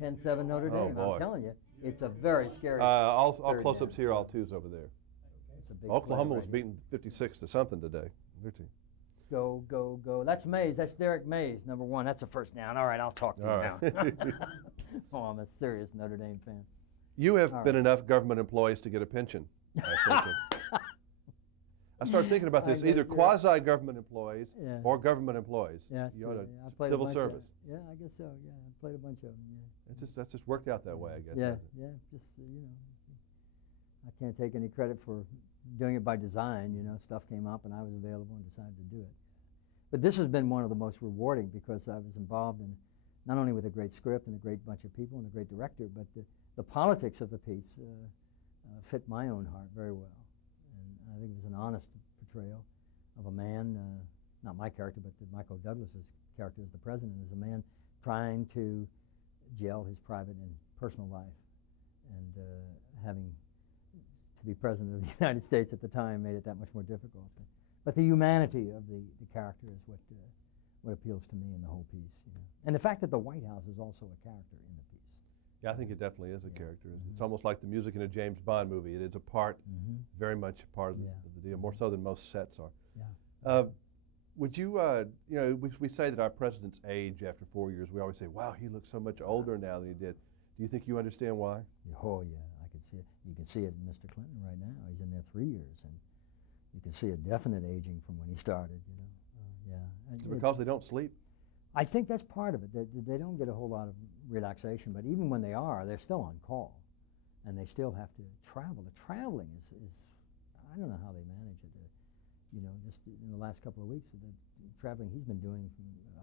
10-7 Notre Oh, Dame. boy. I'm telling you, it's a very scary. All third close-ups down. here, all twos over there. It's a big Oklahoma play was right beaten 56 to something today. Their team. Go, go, go. That's Mays. That's Derek Mays, number one. That's a first down. All right, I'll talk to you All now. right. Oh, I'm a serious Notre Dame fan. You have All been right. enough government employees to get a pension, I think. I started thinking about this, I guess either you're- quasi-government employees Yeah. or government employees. Yeah, that's You know, true. Yeah, I played a civil bunch of- service. yeah, I guess so. Yeah, I played a bunch of them. Yeah. That's just worked out that way, I guess. Yeah, hasn't it? yeah. Just you know, I can't take any credit for doing it by design. You know, stuff came up and I was available and decided to do it. But this has been one of the most rewarding because I was involved in not only with a great script and a great bunch of people and a great director, but the politics of the piece fit my own heart very well. And I think it was an honest portrayal of a man, not my character, but Michael Douglas's character as the president, as a man trying to gel his private and personal life. And having to be president of the United States at the time made it that much more difficult. But the humanity of the character is what appeals to me in the whole piece. You know? And the fact that the White House is also a character in the piece. Yeah, I think it definitely is a character. Mm-hmm. It's almost like the music in a James Bond movie. It is a part, very much a part of the deal, more so than most sets are. Yeah. Would you, you know, we say that our presidents age after 4 years. We always say, wow, he looks so much older now than he did. Do you think you understand why? Oh, yeah, I can see it. You can see it in Mr. Clinton right now. He's in there 3 years, and you can see a definite aging from when he started, you know. Yeah. Is it because they don't sleep? I think that's part of it. They don't get a whole lot of relaxation, but even when they are, they're still on call, and they still have to travel. The traveling is I don't know how they manage it. You know, just in the last couple of weeks, the traveling he's been doing.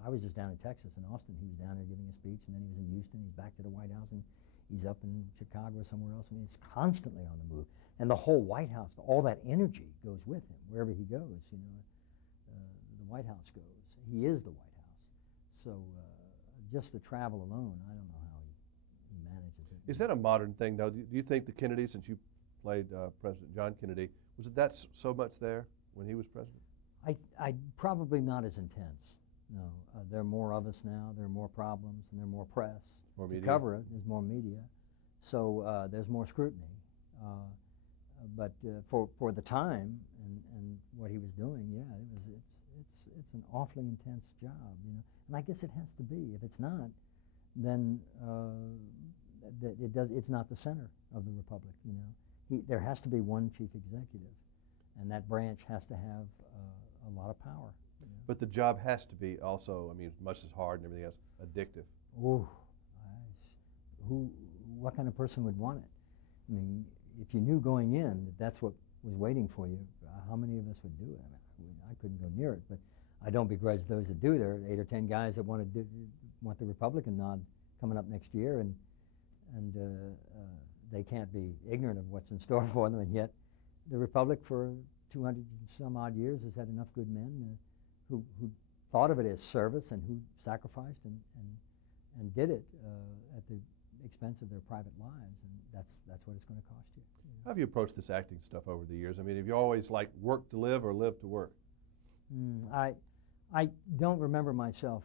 I was just down in Texas, in Austin. He was down there giving a speech, and then he was in Houston. He's back to the White House, and he's up in Chicago or somewhere else. I mean, he's constantly on the move. And the whole White House, all that energy goes with him wherever he goes. You know, the White House goes. He is the White House. So just the travel alone, I don't know how he manages it. Is that a modern thing, though? Do you think the Kennedy, since you played President John Kennedy, was it that so much there when he was president? I probably not as intense. No, there are more of us now. There are more problems, and there are more press More to media. cover it. There's more media, so there's more scrutiny. But for the time and what he was doing, yeah, it's an awfully intense job, you know. And I guess it has to be. If it's not, then it's not the center of the republic, you know. There has to be one chief executive, and that branch has to have a lot of power. You know? But the job has to be also, I mean, much as hard and everything else, addictive. Oh, what kind of person would want it? I mean, if you knew going in that that's what was waiting for you, how many of us would do it? I mean, I couldn't go near it, but I don't begrudge those that do. There are 8 or 10 guys that want the Republican nod coming up next year, and they can't be ignorant of what's in store for them. And yet, the Republic for 200 some odd years has had enough good men who thought of it as service and who sacrificed and did it at the expense of their private lives, and that's what it's going to cost you. How have you approached this acting stuff over the years? I mean, have you always like worked to live or lived to work? I don't remember myself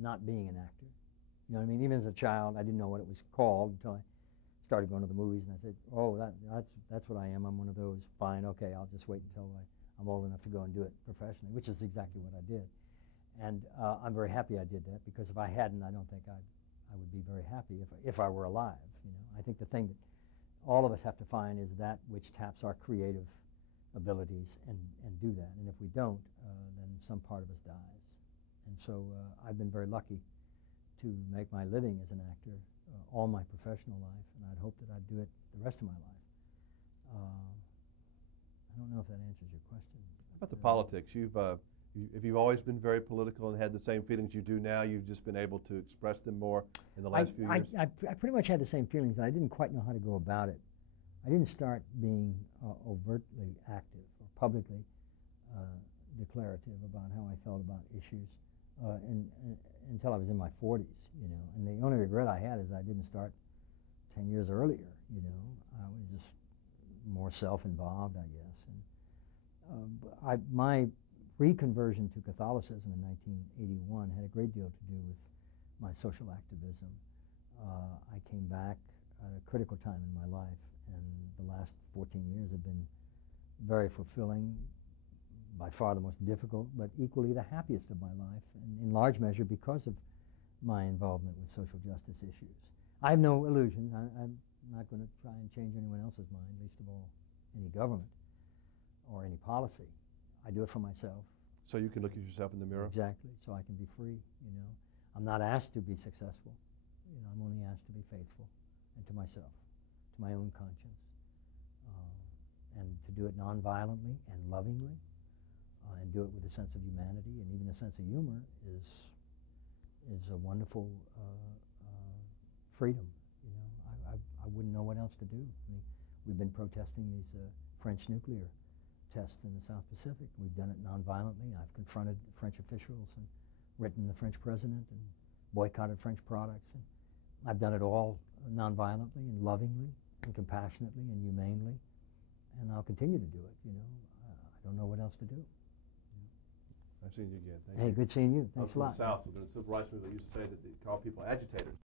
not being an actor. You know what I mean? Even as a child, I didn't know what it was called until I started going to the movies, and I said, "Oh, that's what I am. I'm one of those. Fine, okay, I'll just wait until I'm old enough to go and do it professionally," which is exactly what I did. And I'm very happy I did that, because if I hadn't, I don't think I would be very happy if I were alive. You know, I think the thing that all of us have to find is that which taps our creative abilities and do that. And if we don't, then some part of us dies. And so I've been very lucky to make my living as an actor all my professional life, and I'd hope that I'd do it the rest of my life. I don't know if that answers your question. How about the politics? If you've always been very political and had the same feelings you do now, you've just been able to express them more in the last few years? I pretty much had the same feelings, but I didn't quite know how to go about it. I didn't start being overtly active or publicly declarative about how I felt about issues until I was in my 40s, you know. And the only regret I had is I didn't start 10 years earlier, you know. I was just more self-involved, I guess. And my reconversion to Catholicism in 1981 had a great deal to do with my social activism. I came back at a critical time in my life, and the last 14 years have been very fulfilling, by far the most difficult, but equally the happiest of my life, and in large measure because of my involvement with social justice issues. I have no illusions. I'm not going to try and change anyone else's mind, least of all any government or any policy. I do it for myself. So you can look at yourself in the mirror? Exactly, so I can be free, you know. I'm not asked to be successful. You know, I'm only asked to be faithful, and to myself, to my own conscience, and to do it nonviolently and lovingly, and do it with a sense of humanity and even a sense of humor is a wonderful freedom. You know, I wouldn't know what else to do. I mean, we've been protesting these French nuclear tests in the South Pacific. We've done it nonviolently. I've confronted French officials and written the French president and boycotted French products. And I've done it all nonviolently and lovingly and compassionately and humanely, and I'll continue to do it. You know, I don't know what else to do. I've seen you again. Thank Hey, you. good seeing you. Thanks a I'm lot. from the South, so in the civil rights movement, they used to say that they call people agitators.